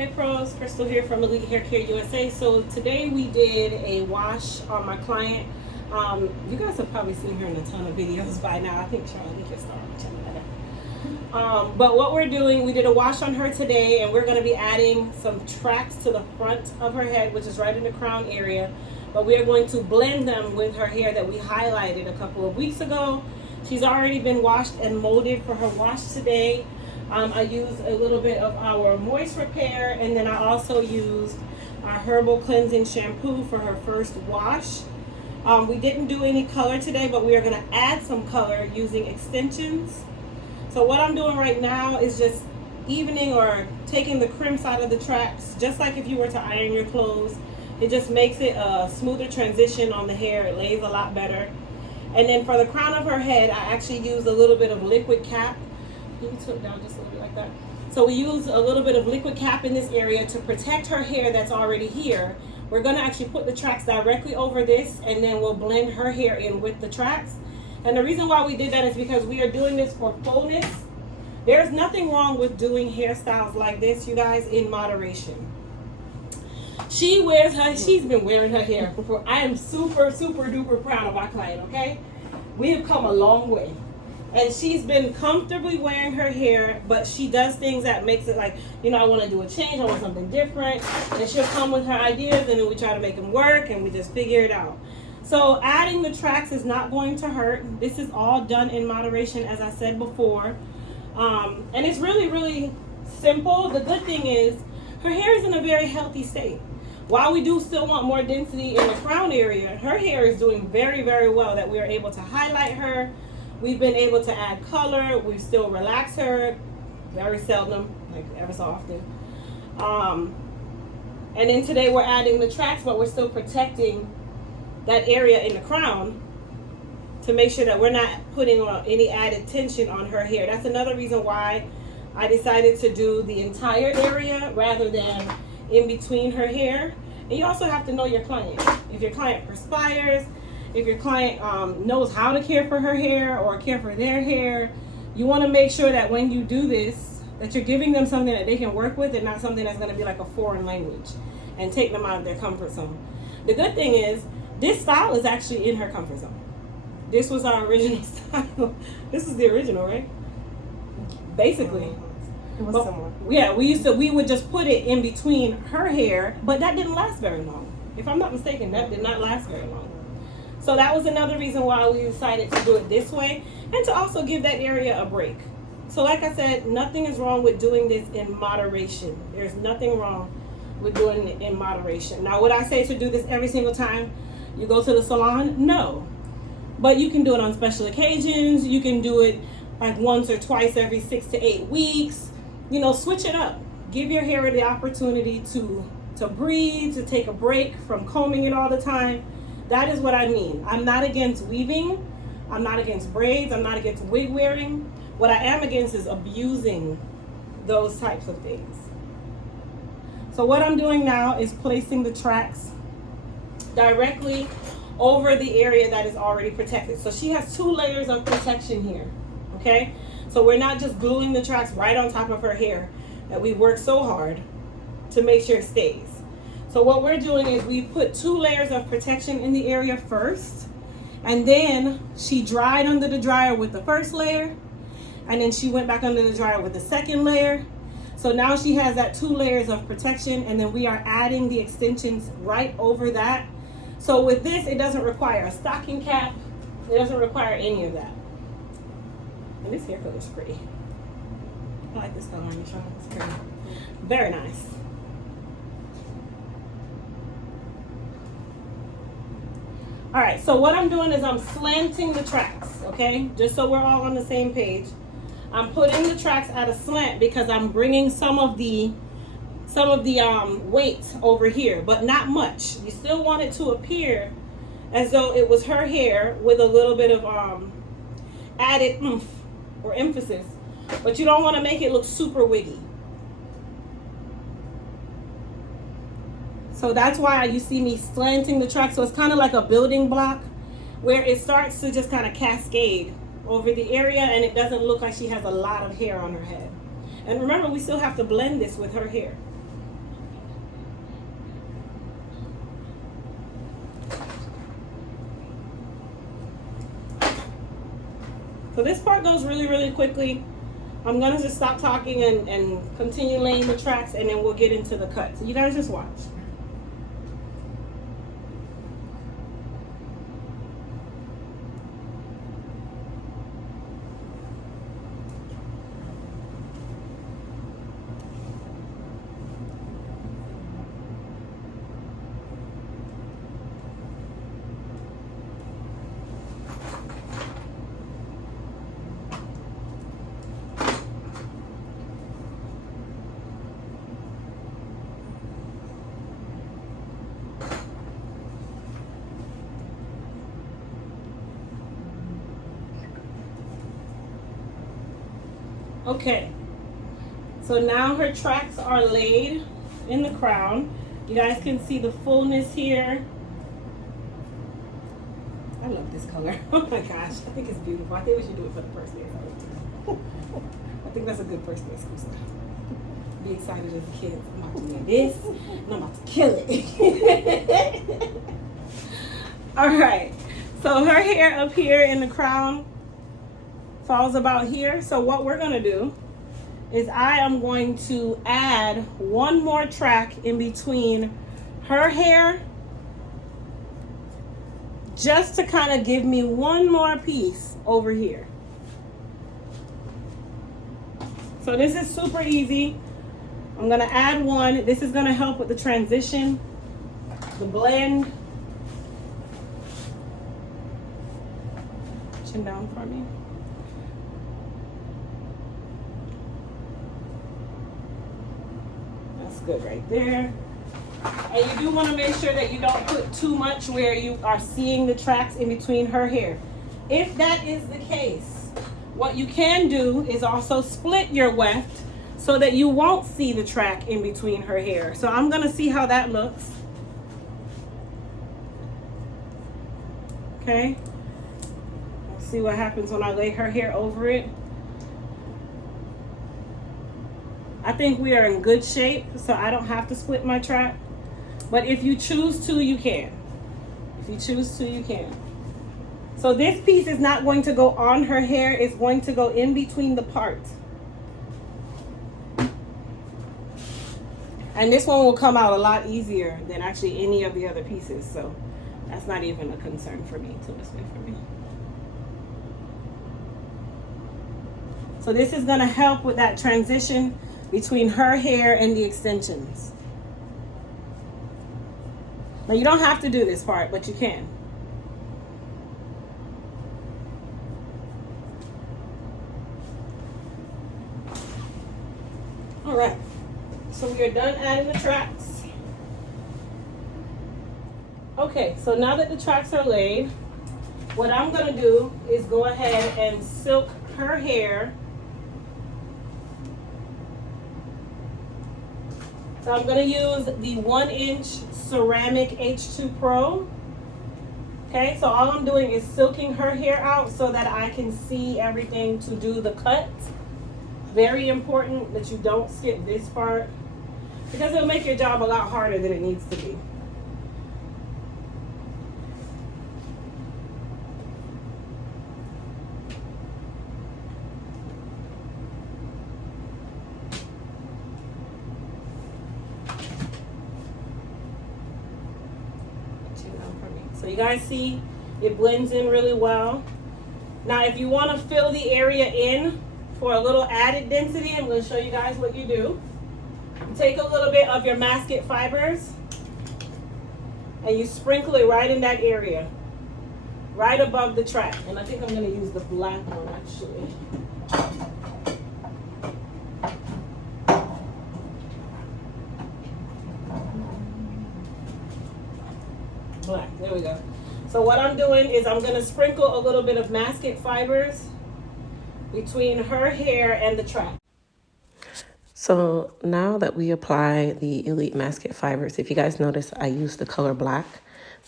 Hey pros, Crystal here from Elite Hair Care USA. So today we did a wash on my client. You guys have probably seen her in a ton of videos by now. I think Charlie can start watching better. But what we're doing, we did a wash on her today, and we're going to be adding some tracks to the front of her head, which is right in the crown area. But we are going to blend them with her hair that we highlighted a couple of weeks ago. She's already been washed and molded for her wash today. I used a little bit of our Moist Repair, and then I also used our Herbal Cleansing Shampoo for her first wash. We didn't do any color today, but we are going to add some color using extensions. So what I'm doing right now is just evening or taking the crimps out of the tracks, just like if you were to iron your clothes. It just makes it a smoother transition on the hair. It lays a lot better. And then for the crown of her head, I actually used a little bit of liquid cap. You took down just a little bit like that. So we use a little bit of liquid cap in this area to protect her hair that's already here. We're going to actually put the tracks directly over this, and then we'll blend her hair in with the tracks. And the reason why we did that is because we are doing this for fullness. There's nothing wrong with doing hairstyles like this, you guys, in moderation. She's been wearing her hair before. I am super, super duper proud of our client, okay? We have come a long way. And she's been comfortably wearing her hair, but she does things that makes it like, I want to do a change, I want something different. And she'll come with her ideas, and then we try to make them work, and we just figure it out. So adding the tracks is not going to hurt. This is all done in moderation, as I said before. And it's really, really simple. The good thing is her hair is in a very healthy state. While we do still want more density in the crown area, her hair is doing very, very well that we are able to highlight her. We've been able to add color. We still relax her, very seldom, like ever so often. And then today we're adding the tracks, but we're still protecting that area in the crown to make sure that we're not putting any added tension on her hair. That's another reason why I decided to do the entire area rather than in between her hair. And you also have to know your client. If your client perspires, if your client knows how to care for her hair or care for their hair, you want to make sure that when you do this, that you're giving them something that they can work with and not something that's going to be like a foreign language and take them out of their comfort zone. The good thing is, this style is actually in her comfort zone. This was our original style. This is the original, right? Basically. It was similar. Yeah, we would just put it in between her hair, but that didn't last very long. If I'm not mistaken, that did not last very long. So that was another reason why we decided to do it this way, and to also give that area a break. So like I said, nothing is wrong with doing this in moderation. There's nothing wrong with doing it in moderation. Now, would I say to do this every single time you go to the salon? No. But you can do it on special occasions. You can do it like once or twice every 6 to 8 weeks. Switch it up. Give your hair the opportunity to breathe, to take a break from combing it all the time. That is what I mean. I'm not against weaving. I'm not against braids. I'm not against wig wearing. What I am against is abusing those types of things. So what I'm doing now is placing the tracks directly over the area that is already protected. So she has 2 layers of protection here, okay? So we're not just gluing the tracks right on top of her hair that we work so hard to make sure it stays. So what we're doing is we put 2 layers of protection in the area first, and then she dried under the dryer with the first layer, and then she went back under the dryer with the second layer. So now she has that 2 layers of protection, and then we are adding the extensions right over that. So with this, it doesn't require a stocking cap. It doesn't require any of that. And this hair color is pretty. I like this color on your shirt. It's pretty. Very nice. All right, so what I'm doing is I'm slanting the tracks, okay? Just so we're all on the same page. I'm putting the tracks at a slant because I'm bringing some of the weight over here, but not much. You still want it to appear as though it was her hair with a little bit of added oomph or emphasis, but you don't want to make it look super wiggy. So that's why you see me slanting the track. So it's kind of like a building block where it starts to just kind of cascade over the area, and it doesn't look like she has a lot of hair on her head. And remember, we still have to blend this with her hair. So this part goes really, really quickly. I'm gonna just stop talking and continue laying the tracks, and then we'll get into the cut. So you guys just watch. Okay, so now her tracks are laid in the crown. You guys can see the fullness here. I love this color. Oh my gosh, I think it's beautiful. I think we should do it for the first day. I think that's a good first day school stuff. Be excited as a kid. I'm about to do this, and I'm about to kill it. All right, so her hair up here in the crown falls about here. So what we're gonna do is I am going to add one more track in between her hair, just to kind of give me one more piece over here. So this is super easy. I'm gonna add one. This is gonna help with the transition, the blend. Chin down for me. Good right there. And you do want to make sure that you don't put too much where you are seeing the tracks in between her hair. If that is the case, what you can do is also split your weft so that you won't see the track in between her hair. So I'm going to see how that looks. Okay. Let's see what happens when I lay her hair over it. I think we are in good shape, so I don't have to split my track. But if you choose to, you can. If you choose to, you can. So this piece is not going to go on her hair. It's going to go in between the parts. And this one will come out a lot easier than actually any of the other pieces. So that's not even a concern for me. So this way for me. So this is going to help with that transition between her hair and the extensions. Now you don't have to do this part, but you can. All right, so we are done adding the tracks. Okay, so now that the tracks are laid, what I'm gonna do is go ahead and silk her hair. So I'm going to use the 1-inch ceramic H2 Pro. Okay, so all I'm doing is silking her hair out so that I can see everything to do the cut. Very important that you don't skip this part because it'll make your job a lot harder than it needs to be. So you guys see it blends in really well. Now if you want to fill the area in for a little added density, I'm going to show you guys what you do. You take a little bit of your masket fibers and you sprinkle it right in that area, right above the track. And I think I'm going to use the black one actually. Black, there we go. So what I'm doing is I'm going to sprinkle a little bit of masket fibers between her hair and the track. So now that we apply the Elite Masket Fibers, if you guys notice, I use the color black.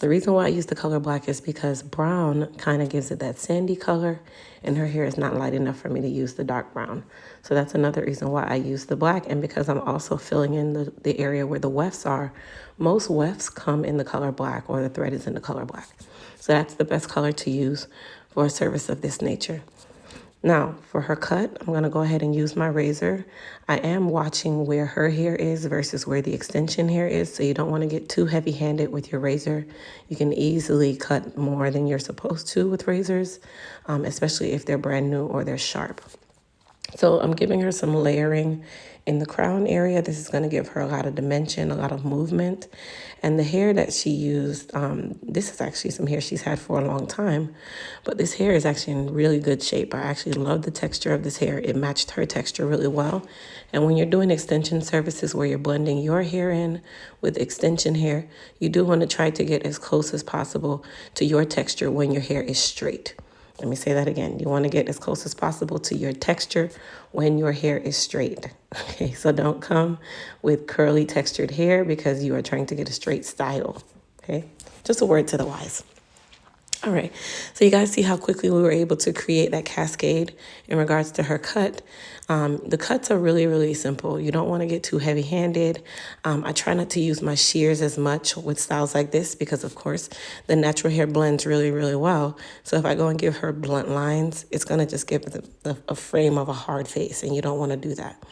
The reason why I use the color black is because brown kind of gives it that sandy color, and her hair is not light enough for me to use the dark brown. So that's another reason why I use the black, and because I'm also filling in the area where the wefts are. Most wefts come in the color black, or the thread is in the color black. So that's the best color to use for a service of this nature. Now, for her cut, I'm going to go ahead and use my razor. I am watching where her hair is versus where the extension hair is, so you don't want to get too heavy-handed with your razor. You can easily cut more than you're supposed to with razors, especially if they're brand new or they're sharp. So I'm giving her some layering in the crown area. This is going to give her a lot of dimension, a lot of movement. And the hair that she used, this is actually some hair she's had for a long time, but this hair is actually in really good shape. I actually love the texture of this hair. It matched her texture really well. And when you're doing extension services where you're blending your hair in with extension hair, you do want to try to get as close as possible to your texture when your hair is straight. Let me say that again. You want to get as close as possible to your texture when your hair is straight. Okay, so don't come with curly textured hair because you are trying to get a straight style. Okay, just a word to the wise. All right, so you guys see how quickly we were able to create that cascade in regards to her cut. The cuts are really, really simple. You don't want to get too heavy-handed. I try not to use my shears as much with styles like this because, of course, the natural hair blends really, really well. So if I go and give her blunt lines, it's going to just give a frame of a hard face, and you don't want to do that.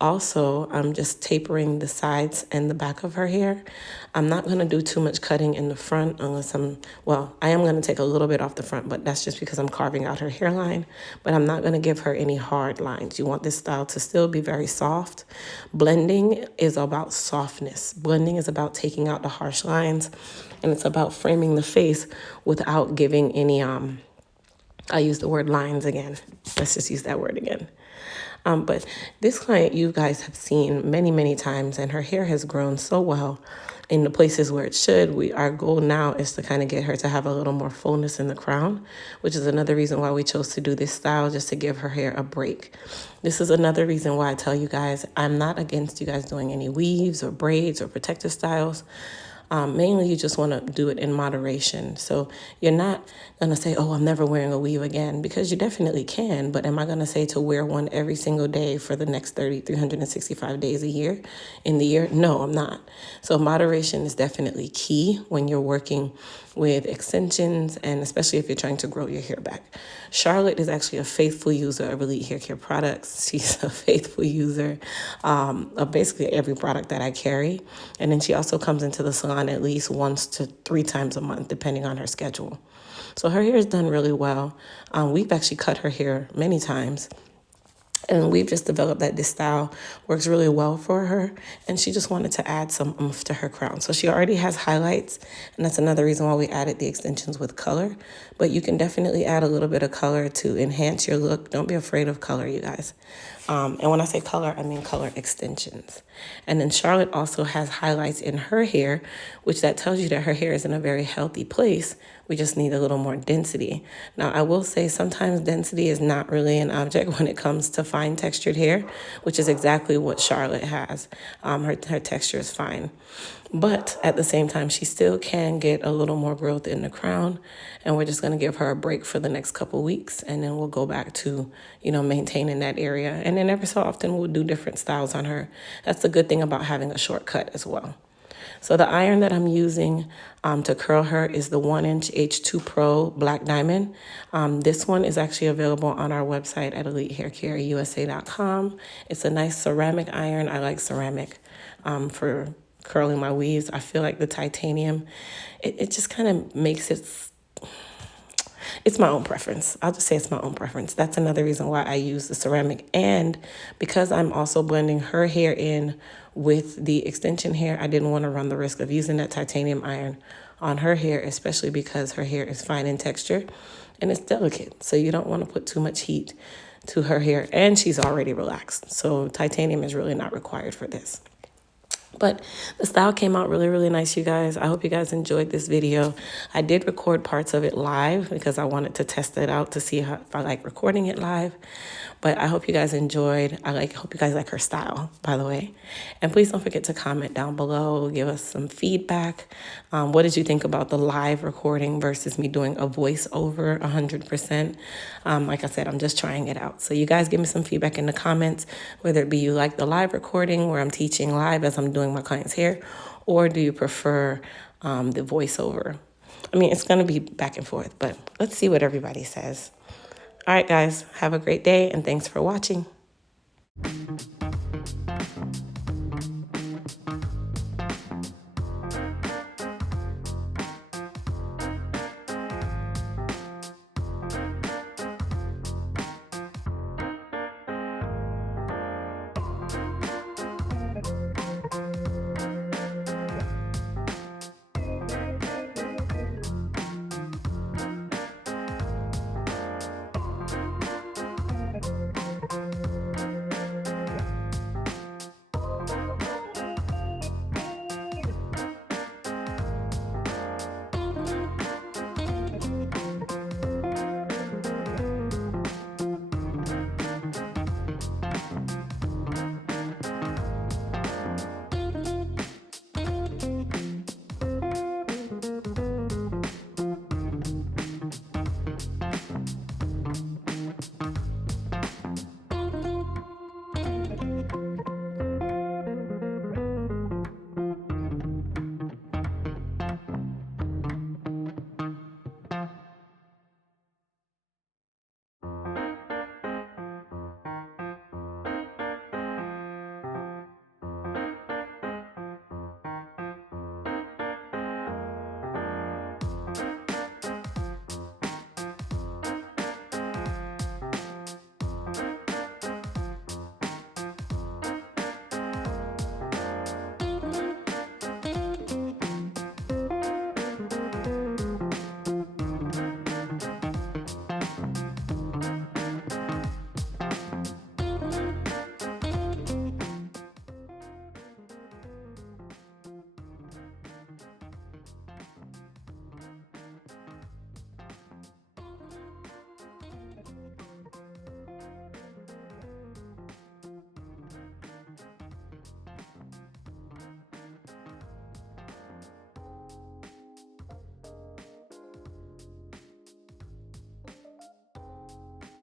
Also, I'm just tapering the sides and the back of her hair. I'm not going to do too much cutting in the front unless I am going to take a little bit off the front, but that's just because I'm carving out her hairline. But I'm not going to give her any hard lines. You want this style to still be very soft. Blending is about softness. Blending is about taking out the harsh lines, and it's about framing the face without giving any, I use the word lines again. Let's just use that word again. But this client you guys have seen many, many times, and her hair has grown so well in the places where it should. Our goal now is to kind of get her to have a little more fullness in the crown, which is another reason why we chose to do this style, just to give her hair a break. This is another reason why I tell you guys, I'm not against you guys doing any weaves or braids or protective styles. Mainly, you just want to do it in moderation. So you're not going to say, oh, I'm never wearing a weave again, because you definitely can. But am I going to say to wear one every single day for the next 365 days a year in the year? No, I'm not. So moderation is definitely key when you're working with extensions, and especially if you're trying to grow your hair back. Charlotte is actually a faithful user of Elite Hair Care products. She's a faithful user of basically every product that I carry. And then she also comes into the salon at least 1 to 3 times a month, depending on her schedule. So her hair is done really well. We've actually cut her hair many times. And we've just developed that this style works really well for her. And she just wanted to add some oomph to her crown. So she already has highlights. And that's another reason why we added the extensions with color. But you can definitely add a little bit of color to enhance your look. Don't be afraid of color, you guys. And when I say color, I mean color extensions. And then Charlotte also has highlights in her hair, which that tells you that her hair is in a very healthy place. We just need a little more density. Now, I will say sometimes density is not really an object when it comes to fine textured hair, which is exactly what Charlotte has. Her texture is fine. But at the same time, she still can get a little more growth in the crown. And we're just going to give her a break for the next couple weeks. And then we'll go back to, maintaining that area. And then every so often, we'll do different styles on her. That's the good thing about having a shortcut as well. So the iron that I'm using to curl her is the 1-inch H2 Pro Black Diamond. This one is actually available on our website at EliteHairCareUSA.com. It's a nice ceramic iron. I like ceramic for curling my weaves. I feel like the titanium, it just kind of makes it's my own preference. I'll just say it's my own preference. That's another reason why I use the ceramic. And because I'm also blending her hair in with the extension hair, I didn't want to run the risk of using that titanium iron on her hair, especially because her hair is fine in texture and it's delicate. So you don't want to put too much heat to her hair, and she's already relaxed. So titanium is really not required for this. But the style came out really, really nice, you guys. I hope you guys enjoyed this video. I did record parts of it live because I wanted to test it out to see if I like recording it live. But I hope you guys enjoyed. Hope you guys like her style, by the way. And please don't forget to comment down below. Give us some feedback. What did you think about the live recording versus me doing a voiceover 100%? Like I said, I'm just trying it out. So you guys give me some feedback in the comments, whether it be you like the live recording where I'm teaching live as I'm doing my client's hair, or do you prefer the voiceover? I mean, it's going to be back and forth, but let's see what everybody says. All right, guys, have a great day and thanks for watching.